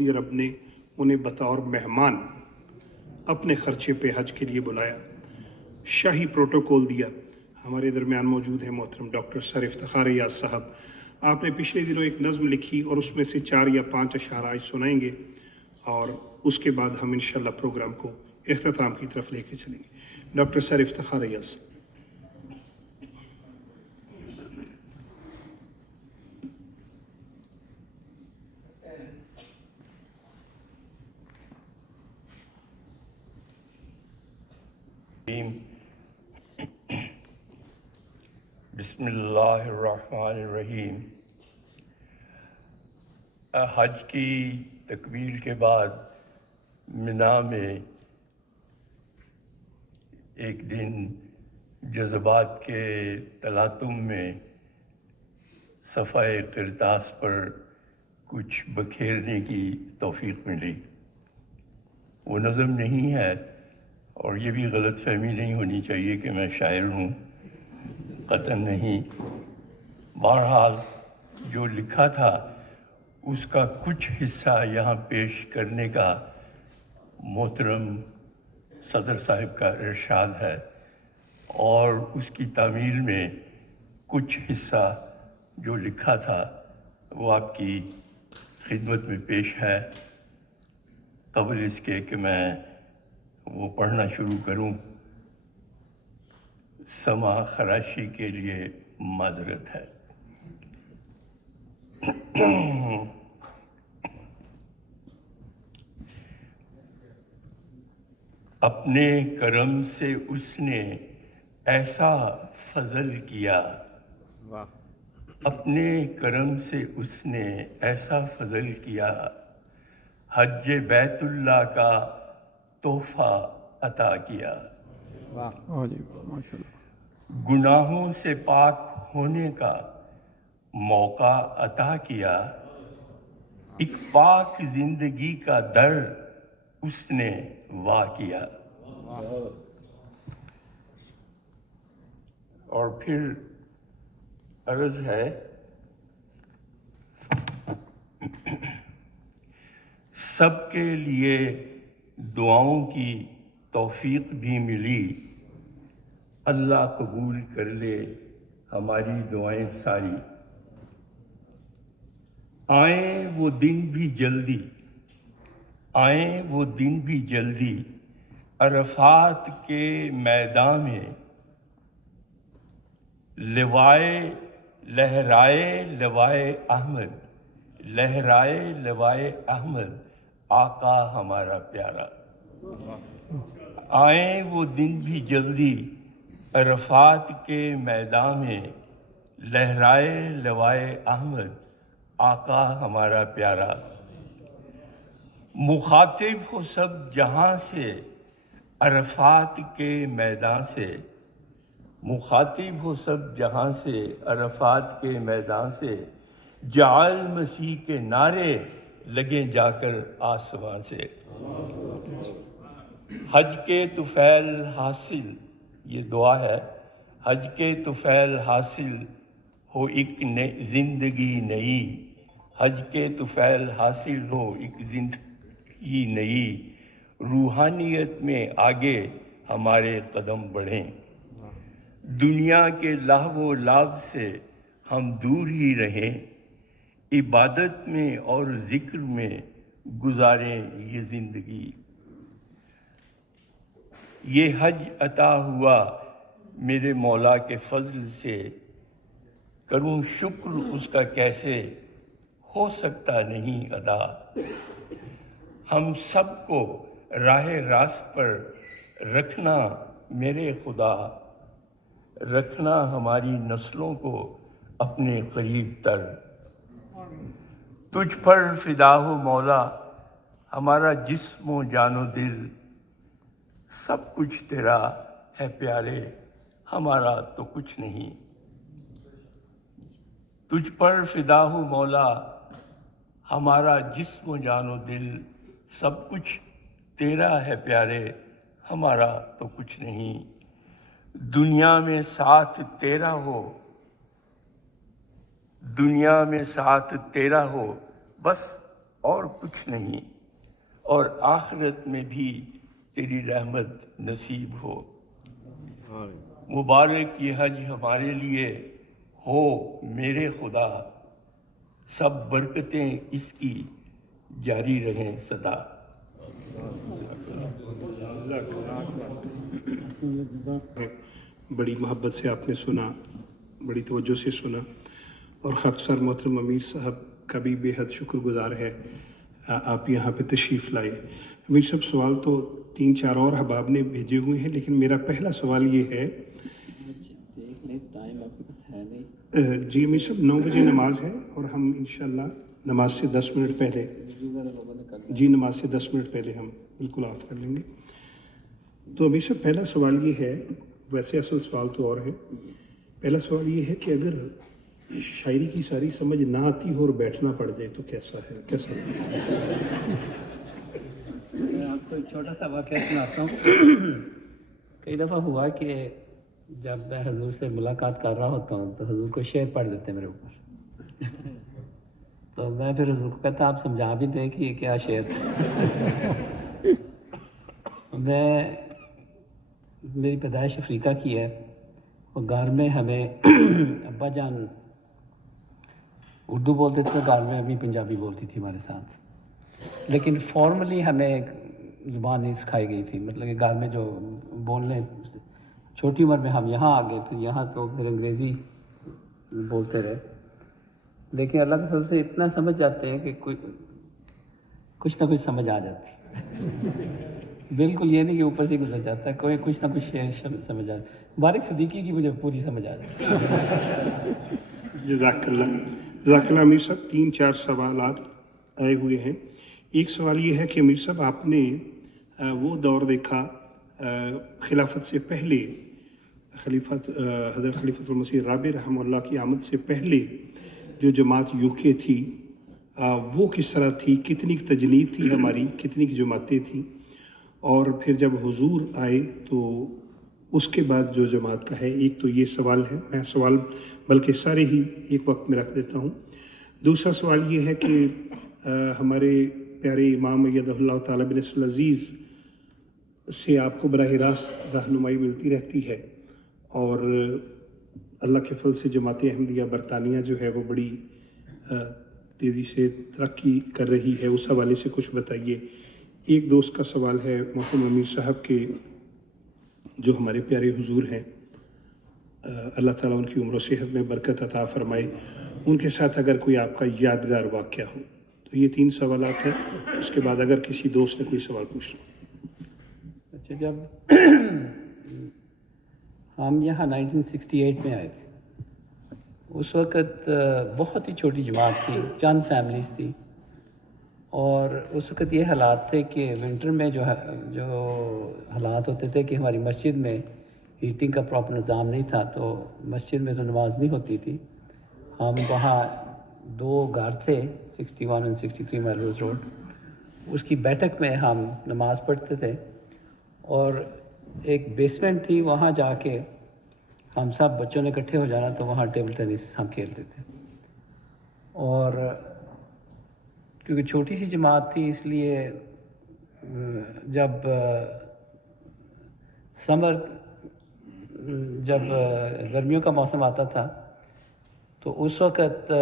سعودی عرب نے انہیں بطور مہمان اپنے خرچے پہ حج کے لیے بلایا، شاہی پروٹوکول دیا۔ ہمارے درمیان موجود ہیں محترم ڈاکٹر سر افتخار ایاز صاحب۔ آپ نے پچھلے دنوں ایک نظم لکھی اور اس میں سے 4 یا 5 اشعار آج سنائیں گے، اور اس کے بعد ہم انشاءاللہ پروگرام کو اختتام کی طرف لے کے چلیں گے۔ ڈاکٹر سر افتخار ایاز۔ بسم اللہ الرحمن الرحیم۔ حج کی تکمیل کے بعد منا میں ایک دن جذبات کے تلاطم میں صفحہ قرطاس پر کچھ بکھیرنے کی توفیق ملی۔ وہ نظم نہیں ہے، اور یہ بھی غلط فہمی نہیں ہونی چاہیے کہ میں شاعر ہوں، قطعاً نہیں۔ بہرحال جو لکھا تھا اس کا کچھ حصہ یہاں پیش کرنے کا محترم صدر صاحب کا ارشاد ہے، اور اس کی تعمیل میں کچھ حصہ جو لکھا تھا وہ آپ کی خدمت میں پیش ہے۔ قبل اس کے کہ میں وہ پڑھنا شروع کروں، سماع خراشی کے لیے معذرت ہے۔ اپنے کرم سے اس نے ایسا فضل کیا، اپنے کرم سے اس نے ایسا فضل کیا، حج بیت اللہ کا تحفہ عطا کیا۔ گناہوں سے پاک ہونے کا موقع عطا کیا، ایک پاک زندگی کا در اس نے وا کیا۔ اور پھر عرض ہے، سب کے لیے دعاؤں کی توفیق بھی ملی، اللہ قبول کر لے ہماری دعائیں ساری۔ آئیں وہ دن بھی جلدی، آئیں وہ دن بھی جلدی، عرفات کے میدان میں لوائے لہرائے لوائے احمد، لہرائے لوائے احمد، آقا ہمارا پیارا۔ آئیں وہ دن بھی جلدی، عرفات کے میدان میں لہرائے لوائے احمد، آقا ہمارا پیارا۔ مخاطب ہو سب جہاں سے عرفات کے میدان سے، مخاطب ہو سب جہاں سے عرفات کے میدان سے، جعل مسیح کے نعرے لگیں جا کر آسمان سے۔ حج کے طفیل حاصل، یہ دعا ہے، حج کے طفیل حاصل ہو ایک زندگی نئی، حج کے طفیل حاصل ہو ایک زندگی نئی، روحانیت میں آگے ہمارے قدم بڑھیں، دنیا کے لہو و لعب سے ہم دور ہی رہیں، عبادت میں اور ذکر میں گزاریں یہ زندگی۔ یہ حج عطا ہوا میرے مولا کے فضل سے، کروں شکر اس کا کیسے، ہو سکتا نہیں ادا۔ ہم سب کو راہ راست پر رکھنا میرے خدا، رکھنا ہماری نسلوں کو اپنے قریب تر۔ تجھ پر فدا ہو مولا ہمارا جسم و جان و دل، سب کچھ تیرا ہے پیارے، ہمارا تو کچھ نہیں۔ تجھ پر فدا ہو مولا ہمارا جسم و جان و دل، سب کچھ تیرا ہے پیارے، ہمارا تو کچھ نہیں۔ دنیا میں ساتھ تیرا ہو، دنیا میں ساتھ تیرا ہو، بس اور کچھ نہیں، اور آخرت میں بھی تیری رحمت نصیب ہو۔ مبارک یہ حج ہمارے لیے ہو میرے خدا، سب برکتیں اس کی جاری رہیں صدا۔ بڑی محبت سے آپ نے سنا، بڑی توجہ سے سنا، اور خاک سر محترم امیر صاحب کا بھی بے حد شکر گزار ہے آپ یہاں پہ تشریف لائے۔ امیر صاحب سوال تو 3-4 اور احباب نے بھیجے ہوئے ہیں، لیکن میرا پہلا سوال یہ ہے، ٹائم آپ کے پاس ہے نہیں؟ جی امیر صاحب 9 بجے نماز ہے، اور ہم انشاءاللہ نماز سے 10 منٹ پہلے، جی نماز سے 10 منٹ پہلے ہم بالکل آف کر لیں گے۔ تو امیر صاحب پہلا سوال یہ ہے، ویسے اصل سوال تو اور ہے، پہلا سوال یہ ہے کہ اگر شاعری کی ساری سمجھ نہ آتی ہو اور بیٹھنا پڑ جائے تو کیسا ہے، کیسا ہے؟ میں آپ کو ایک چھوٹا سا واقعہ سناتا ہوں۔ کئی دفعہ ہوا کہ جب میں حضور سے ملاقات کر رہا ہوتا ہوں تو حضور کو شعر پڑھ دیتے ہیں میرے اوپر، تو میں پھر حضور کو کہتا آپ سمجھا بھی دیں کہ یہ کیا شعر تھا۔ میری پیدائش افریقہ کی ہے، اور گھر میں ہمیں ابا جان اردو بولتے تھے، گھر میں امی پنجابی بولتی تھی ہمارے ساتھ، لیکن فارملی ہمیں زبان نہیں سکھائی گئی تھی، مطلب کہ گھر میں جو بولنے، چھوٹی عمر میں ہم یہاں آ گئے، پھر یہاں تو پھر انگریزی بولتے رہے، لیکن اللہ کے فضل سے اتنا سمجھ جاتے ہیں کہ کچھ نہ کچھ سمجھ آ جاتی ہے۔ بالکل یہ نہیں کہ اوپر سے گزر جاتا ہے، کوئی کچھ نہ کچھ شعر سمجھ آتا ہے۔ مبارک صدیقی کی مجھے پوری سمجھ آ جاتی ہے۔ جزاک اللہ امیر صاحب، 3-4 سوالات آئے ہوئے ہیں۔ ایک سوال یہ ہے کہ امیر صاحب آپ نے وہ دور دیکھا خلافت سے پہلے، حضرت خلیفۃ المسیح رابع رحمہ اللہ کی آمد سے پہلے جو جماعت UK تھی وہ کس طرح تھی، کتنی تجنید تھی ہماری، کتنی جماعتیں تھیں، اور پھر جب حضور آئے تو اس کے بعد جو جماعت کا ہے، ایک تو یہ سوال ہے، میں سوال بلکہ سارے ہی ایک وقت میں رکھ دیتا ہوں۔ دوسرا سوال یہ ہے کہ ہمارے پیارے امام ایدہ اللہ تعالیٰ بن نصر العزیز سے آپ کو براہ راست رہنمائی ملتی رہتی ہے، اور اللہ کے فضل سے جماعت احمدیہ برطانیہ جو ہے وہ بڑی تیزی سے ترقی کر رہی ہے، اس حوالے سے کچھ بتائیے۔ ایک دوست کا سوال ہے محترم امیر صاحب کے جو ہمارے پیارے حضور ہیں، اللہ تعالیٰ ان کی عمر و صحت میں برکت عطا فرمائے، ان کے ساتھ اگر کوئی آپ کا یادگار واقعہ ہو۔ تو یہ 3 سوالات ہیں، اس کے بعد اگر کسی دوست نے کوئی سوال پوچھنا۔ اچھا، جب ہم یہاں 1968 میں آئے تھے، اس وقت بہت ہی چھوٹی جماعت تھی، چند فیملیز تھی، اور اس وقت یہ حالات تھے کہ ونٹر میں جو حالات ہوتے تھے کہ ہماری مسجد میں ہیٹنگ کا پراپر نظام نہیں تھا، تو مسجد میں تو نماز نہیں ہوتی تھی۔ ہم وہاں 2 گھر تھے، 61 اور 63 میلروز روڈ، اس کی بیٹھک میں ہم نماز پڑھتے تھے، اور ایک بیسمنٹ تھی، وہاں جا کے ہم سب بچوں نے اکٹھے ہو جانا، تو وہاں ٹیبل ٹینس ہم کھیلتے تھے۔ اور کیونکہ چھوٹی سی جماعت تھی، اس لیے جب گرمیوں کا موسم آتا تھا تو اس وقت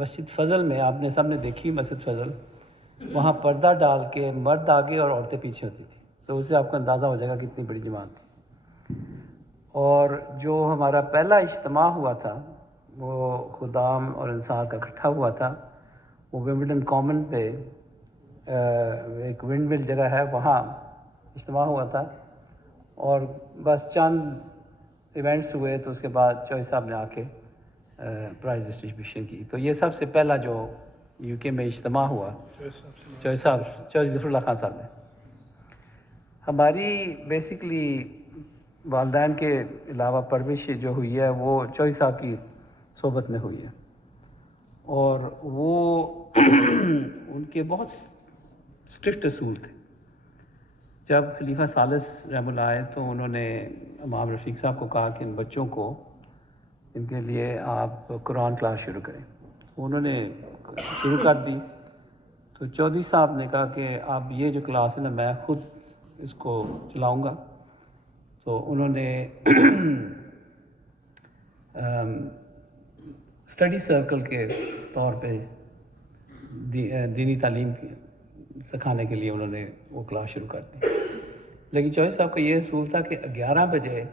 مسجد فضل میں، آپ نے سب نے دیکھی مسجد فضل، وہاں پردہ ڈال کے مرد آگے اور عورتیں پیچھے ہوتی تھی، تو اس سے آپ کو اندازہ ہو جائے گا کتنی بڑی جماعت تھی۔ اور جو ہمارا پہلا اجتماع ہوا تھا وہ خدام اور انصار کا اکٹھا ہوا تھا، وہ ومبلڈن کامن پہ ایک ونڈ مل جگہ ہے، وہاں اجتماع ہوا تھا، اور بس چند ایونٹس ہوئے تو اس کے بعد چوہدری صاحب نے آ کے پرائز ڈسٹریبیوشن کی۔ تو یہ سب سے پہلا جو UK میں اجتماع ہوا چوہدری ظفر اللہ خان صاحب نے۔ ہماری بیسیکلی والدین کے علاوہ پرورش جو ہوئی ہے وہ چوہدری صاحب کی صحبت میں ہوئی ہے، اور وہ ان کے بہت اسٹرکٹ اصول تھے۔ جب خلیفہ ثالث رحمہ اللہ آئے تو انہوں نے امام رفیق صاحب کو کہا کہ ان بچوں کو، ان کے لیے آپ قرآن کلاس شروع کریں۔ انہوں نے شروع کر دی، تو چودھری صاحب نے کہا کہ آپ یہ جو کلاس ہے نا میں خود اس کو چلاؤں گا. تو انہوں نے اسٹڈی سرکل کے طور پہ دینی تعلیم سکھانے کے لیے انہوں نے وہ کلاس شروع کر دی. لیکن چودھری صاحب کا یہ اصول تھا کہ 11 بجے